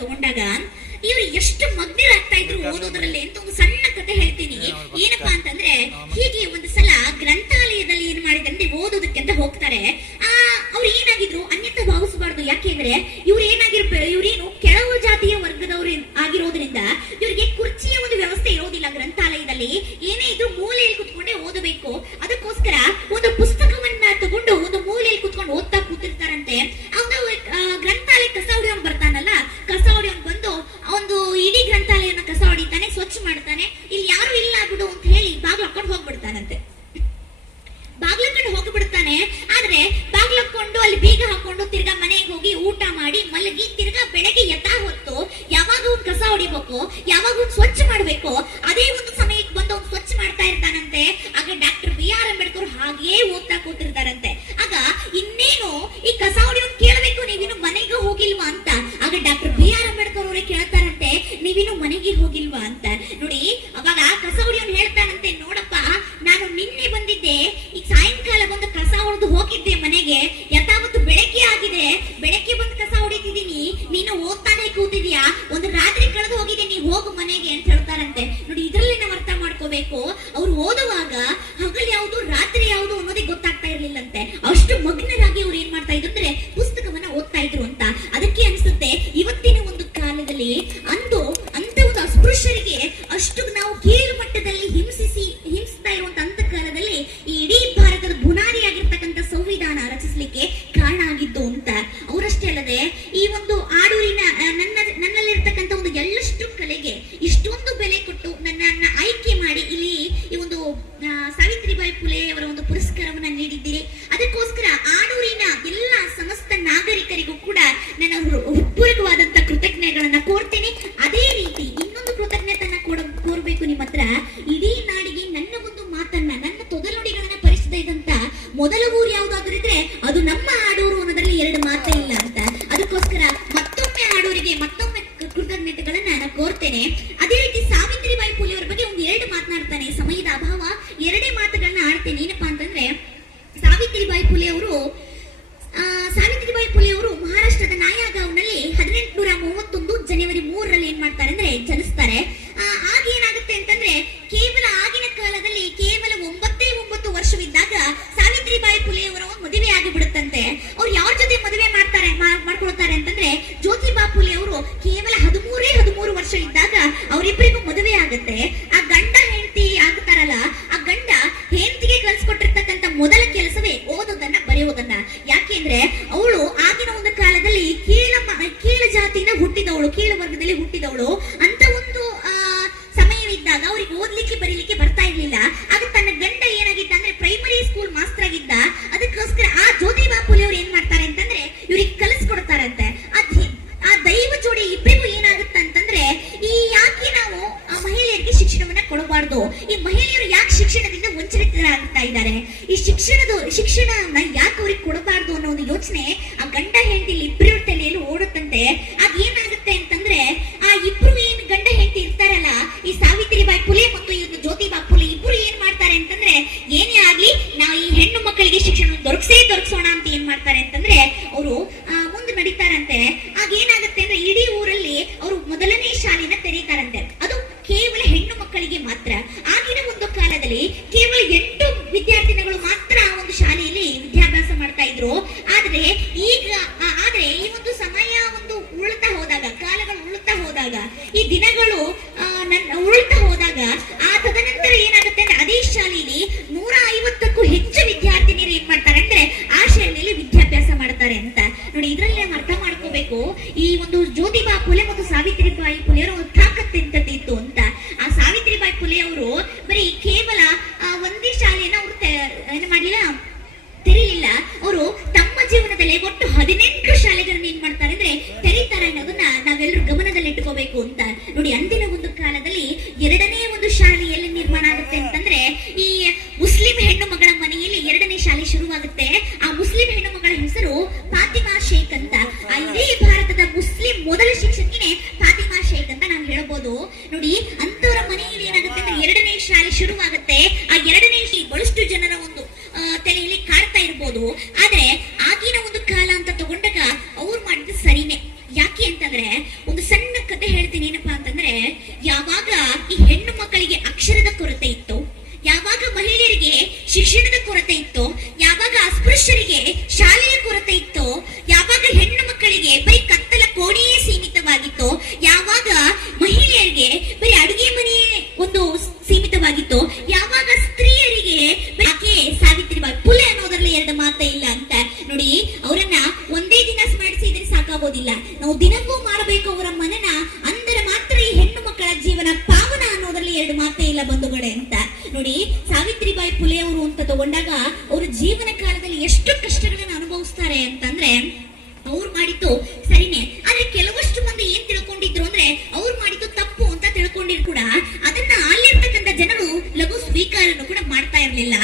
ತಗೊಂಡಾಗ ಇವ್ರು ಎಷ್ಟು ಮಗ್ನರಾಗ್ತಾ ಇದ್ರು ಓದೋದ್ರಲ್ಲಿ ಅಂತ ಒಂದು ಸಣ್ಣ ಕತೆ ಹೇಳ್ತೀನಿ. ಏನಪ್ಪಾ ಅಂತಂದ್ರೆ ಹೀಗೆ ಒಂದು ಸಲ ಗ್ರಂಥಾಲಯದಲ್ಲಿ ಏನ್ ಮಾಡಿದಂತೆ ಓದೋದಕ್ಕೆ ಅಂತ ಹೋಗ್ತಾರೆ. ಆ ಅವ್ರು ಏನಾಗಿದ್ರು ಅನ್ಯತ ಭಾವಿಸಬಾರ್ದು. ಯಾಕೆಂದ್ರೆ ಇವ್ರು ಏನಾಗಿರ್ಬೇಕು ಇವ್ರೇನು ಕೆಳವು ಜಾತಿಯ ವರ್ಗದವ್ರು ಆಗಿರೋದ್ರಿಂದ ಇವರಿಗೆ ಕುರ್ಚಿಯ ಒಂದು ವ್ಯವಸ್ಥೆ ಇರೋದಿಲ್ಲ ಗ್ರಂಥಾಲಯದಲ್ಲಿ ಏನೇ ಇದ್ರು ಮೂಲೆಯಲ್ಲಿ ಕುತ್ಕೊಂಡೇ ಓದಬೇಕು ಅದಕ್ಕೋಸ್ಕರ ಒಂದು ಪುಸ್ತಕವನ್ನ ತಗೊಂಡು ಒಂದು ಮೂಲೆಯಲ್ಲಿ ಕುತ್ಕೊಂಡು ಓದ್ತಾ ಕೂತಿರ್ತಾರಂತೆ ಅವನು ಗ್ರಂಥಾಲಯ ಕಸ ಹೊಡಿಯೋನ್ ಬರ್ತಾನಲ್ಲ ಕಸ ಹೊಡಿಯೋನ್ ಬಂದು ಒಂದು ಇಡೀ ಗ್ರಂಥಾಲಯನ ಕಸ ಹೊಡಿತಾನೆ ಸ್ವಚ್ಛ ಮಾಡ್ತಾನೆ ಇಲ್ಲಿ ಯಾರು ಇಲ್ಲ ಬಿಡು ಅಂತ ಹೇಳಿ ಬಾಗ್ಲು ಹಾಕೊಂಡು ಹೋಗ್ಬಿಡ್ತಾನಂತೆ ಬಾಗ್ಲಕೊಂಡು ಹೋಗ್ಬಿಡ್ತಾನೆ ಆದ್ರೆ ಬಾಗ್ಲಕ್ಕೊಂಡು ಅಲ್ಲಿ ಬೀಗ ಹಾಕೊಂಡು ತಿರ್ಗಾ ಮನೆಗೆ ಹೋಗಿ ಊಟ ಮಾಡಿ ಮಲಗಿ ತಿರ್ಗಾ ಬೆಳಗ್ಗೆ ಯಥಾ ಹೊತ್ತು ಯಾವಾಗ ಒಂದು ಕಸ ಹೊಡಿಬೇಕು, ಯಾವಾಗ ಸ್ವಚ್ಛ ಮಾಡ್ಬೇಕು, ಅದೇ ಒಂದು ಸಮಯಕ್ಕೆ ಬಂದು ಅವ್ನು ಸ್ವಚ್ಛ ಮಾಡ್ತಾ ಇರ್ತಾನಂತೆ. ಆಗ ಡಾಕ್ಟರ್ ಬಿ ಆರ್ ಅಂಬೇಡ್ಕರ್ ಹಾಗೇ ಓದ್ತಾ ಕೂತಿರ್ತಾರಂತೆ. ಆಗ ಇನ್ನೇನು ಈ ಕಸ ಹೊಡಿಯೋನ್ ಕೇಳಬೇಕು, ನೀವಿನ್ನು ಮನೆಗೆ ಹೋಗಿಲ್ವಾ ಅಂತ. ಆಗ ಡಾಕ್ಟರ್ ಬಿ ಆರ್ ಅಂಬೇಡ್ಕರ್ ಅವರೇ ಕೇಳ್ತಾರಂತೆ, ನೀವಿನ್ನು ಮನೆಗೆ ಹೋಗಿಲ್ವಾ ಅಂತ. ನೋಡಿ, ಅವಾಗ ಕಸ ಹೊಡಿಯೋನ್ ಹೇಳ್ತಾನಂತೆ ಕೂತಿದ್ಯಾ? ಒಂದು ರಾತ್ರಿ ಕಳೆದು ಹೋಗಿದೆ, ನೀ ಹೋಗು ಮನೆಗೆ ಅಂತ ಹೇಳ್ತಾರಂತೆ. ನೋಡಿ ಇದ್ರಲ್ಲಿ ನಾವು ಅರ್ಥ ಮಾಡ್ಕೋಬೇಕು. ಅವ್ರು ಓದುವಾಗ ಹಗಲು ಯಾವುದು? ರಾತ್ರಿ ಮೊದಲ ಊರು ಯಾವ್ದಾದ್ರು ಇದ್ರೆ ಅದು ನಮ್ಮ ಆಡೂರು ಅನ್ನೋದ್ರಲ್ಲಿ ಎರಡು ಮಾತೇ ಇಲ್ಲ ಅಂತ. ಅದಕ್ಕೋಸ್ಕರ ಮತ್ತೊಮ್ಮೆ ಆಡೂರಿಗೆ ಮತ್ತೊಮ್ಮೆ ಕೃತಜ್ಞತೆಗಳನ್ನ ನಾನು ಕೋರ್ತೇನೆ. ಅದೇ ರೀತಿ ಸಾವಿತ್ರಿಬಾಯಿ ಫುಲೆ ಅವರ ಬಗ್ಗೆ ಒಂದು ಎರಡು ಮಾತನಾಡ್ತಾನೆ. ಸಮಯದ ಅಭಾವ ಎರಡೇ ಮಾತುಗಳನ್ನ ಆಡ್ತೇನೆ. ಏನಪ್ಪಾ ಅಂತಂದ್ರೆ, ಸಾವಿತ್ರಿಬಾಯಿ ಫುಲೆ ಅವರು ಸಾವಿತ್ರಿಬಾಯಿ ಫುಲೆ ಅವರು ಮಹಾರಾಷ್ಟ್ರದ ನಾಯಾಗಾವ್ನಲ್ಲಿ ಹದಿನೆಂಟುನೂರ ಮೂವತ್ತೊಂದು ಜನವರಿ ಮೂರರಲ್ಲಿ ಏನ್ ಮಾಡ್ತಾರೆ ಅಂದ್ರೆ ಬರೆಯೋದನ್ನ ಯಾಕೆಂದ್ರೆ ಅವಳು ಆಗಿನ ಒಂದು ಕಾಲದಲ್ಲಿ ಕೀಳ ಕೀಳ ಜಾತಿಯಿಂದ ಹುಟ್ಟಿದವಳು ಕೀಳ ವರ್ಗದಲ್ಲಿ ಹುಟ್ಟಿದವಳು. ಮಹಿಳೆಯರು ಯಾಕೆ ಶಿಕ್ಷಣದಿಂದ ವಂಚಿತರಾಗ್ತಾ ಇದ್ದಾರೆ? ಈ ಶಿಕ್ಷಣದ ಶಿಕ್ಷಣ ಯಾಕೆ ಅವ್ರಿಗೆ ಕೊಡಬಾರ್ದು ಅನ್ನೋ ಒಂದು ಯೋಚನೆ ಆ ಗಂಡ ಹೆಂಡತಿ ಇಬ್ಬರ ತಲೆಯಲ್ಲಿ ಓಡುತ್ತಂತೆ. ಅದೇನಾಗುತ್ತೆ ಅಂತಂದ್ರೆ, ಆ ಇಬ್ರು ಈ ಒಂದು ಜ್ಯೋತಿಬಾ ಫುಲೆ ಮತ್ತು ಸಾವಿತ್ರಿಬಾಯಿ ಫುಲೆ ಅವರ ಒಂದು ತಾಕತ್ತು ಎಂತದ್ದು ಅಂತ. ಆ ಸಾವಿತ್ರಿಬಾಯಿ ಫುಲೆ ಅವರು ಬರೀ ಕೇವಲ ಒಂದೇ ಶಾಲೆಯನ್ನ ಅವರು ಏನು ಮಾಡಲಿಲ್ಲ? ತೆರೀಲಿಲ್ಲ. ಅವರು ತಮ್ಮ ಜೀವನದಲ್ಲಿ ಒಟ್ಟು ಹದಿನೆಂಟು ಶಾಲೆಗಳನ್ನ ಏನ್ ಮಾಡ್ತಾರೆ ಅಂದ್ರೆ ತೆರೀತಾರೆ ಅನ್ನೋದನ್ನ ನಾವೆಲ್ಲರೂ ಗಮನದಲ್ಲಿ ಇಟ್ಕೋಬೇಕು ಅಂತ. ನೋಡಿ, ಅಂದಿನ ಒಂದು ಕಾಲದಲ್ಲಿ ಎರಡನೇ ಒಂದು ಶಾಲೆಯಲ್ಲಿ ನಿರ್ಮಾಣ ಆಗುತ್ತೆ ಅಂತಂದ್ರೆ ಈ ಮುಸ್ಲಿಂ ಹೆಣ್ಣು ಮಗಳ ಮನೆಯಲ್ಲಿ ಎರಡನೇ ಶಾಲೆ ಶುರುವಾಗುತ್ತೆ. ಅಂತವರ ಮನೆಯಲ್ಲಿ ಏನಾಗುತ್ತೆ ಎರಡನೇ ಶಾಲೆ ಶುರುವಾಗುತ್ತೆ. ಆ ನೋಡಿ, ಅವರನ್ನ ಒಂದೇ ದಿನ ಸ್ಮರಿಸಿದ್ರೆ ಸಾಕಾಗೋದಿಲ್ಲ. ನಾವು ದಿನವೂ ಮಾಡಬೇಕು ಅವರ ಮನನ, ಅಂದರೆ ಮಾತ್ರ ಈ ಹೆಣ್ಣು ಮಕ್ಕಳ ಜೀವನ ಪಾವನ ಅನ್ನೋದ್ರಲ್ಲಿ ಎರಡು ಮಾತೇ ಇಲ್ಲ ಬಂಧುಗಳೇ ಅಂತ. ನೋಡಿ, ಸಾವಿತ್ರಿಬಾಯಿ ಪುಲೆ ಅವರು ಅಂತ ತಗೊಂಡಾಗ ಅವರು ಜೀವನ ಕಾಲದಲ್ಲಿ ಎಷ್ಟು ಕಷ್ಟಗಳನ್ನ ಅನುಭವಿಸ್ತಾರೆ ಅಂತಂದ್ರೆ, ಅವ್ರು ಮಾಡಿದ್ದು ಸರಿನೇ. ಆದ್ರೆ ಕೆಲವಷ್ಟು ಮಂದಿ ಏನ್ ತಿಳ್ಕೊಂಡಿದ್ರು ಅಂದ್ರೆ, ಅವ್ರು ಮಾಡಿದ್ದು ತಪ್ಪು ಅಂತ ತಿಳ್ಕೊಂಡಿದ್ರು ಕೂಡ, ಅದನ್ನ ಅಲ್ಲಿರ್ತಕ್ಕಂಥ ಜನರು ಲಘು ಸ್ವೀಕಾರನು ಕೂಡ ಮಾಡ್ತಾ ಇರ್ಲಿಲ್ಲ.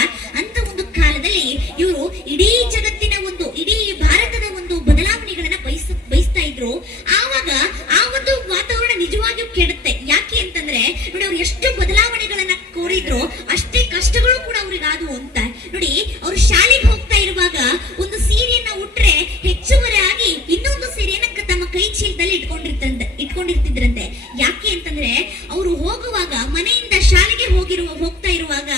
ನೋಡಿ ಅವ್ರು ಎಷ್ಟು ಬದಲಾವಣೆಗಳನ್ನ ಕೋರಿದ್ರು, ಅಷ್ಟೇ ಕಷ್ಟಗಳು ಕೂಡ ಅವ್ರಿಗೆ ಆದವು ಅಂತ. ನೋಡಿ, ಅವ್ರು ಶಾಲೆಗೆ ಹೋಗ್ತಾ ಇರುವಾಗ ಒಂದು ಸೀರೆಯನ್ನ ಉಟ್ರೆ ಹೆಚ್ಚುವರಿ ಆಗಿ ಇನ್ನೊಂದು ಸೀರೆಯನ್ನ ತಮ್ಮ ಕೈ ಚೀಲದಲ್ಲಿ ಇಟ್ಕೊಂಡಿರ್ತಂತೆ, ಇಟ್ಕೊಂಡಿರ್ತಿದ್ರಂತೆ. ಯಾಕೆ ಅಂತಂದ್ರೆ, ಅವರು ಹೋಗುವಾಗ, ಮನೆಯಿಂದ ಶಾಲೆಗೆ ಹೋಗಿರುವ, ಹೋಗ್ತಾ ಇರುವಾಗ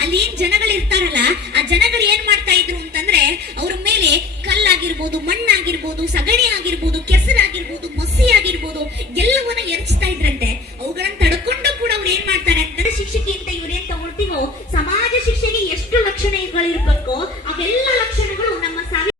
ಅಲ್ಲಿ ಏನ್ ಜನಗಳು ಇರ್ತಾರಲ್ಲ ಆ ಜನಗಳು ಏನ್ ಮಾಡ್ತಾ ಇದ್ರು ಅಂತಂದ್ರೆ, ಅವ್ರ ಮೇಲೆ ಕಲ್ಲಾಗಿರ್ಬೋದು, ಮಣ್ಣಾಗಿರ್ಬೋದು, ಸಗಣಿ ಆಗಿರ್ಬೋದು, ಕೆಸರಾಗಿರ್ಬೋದು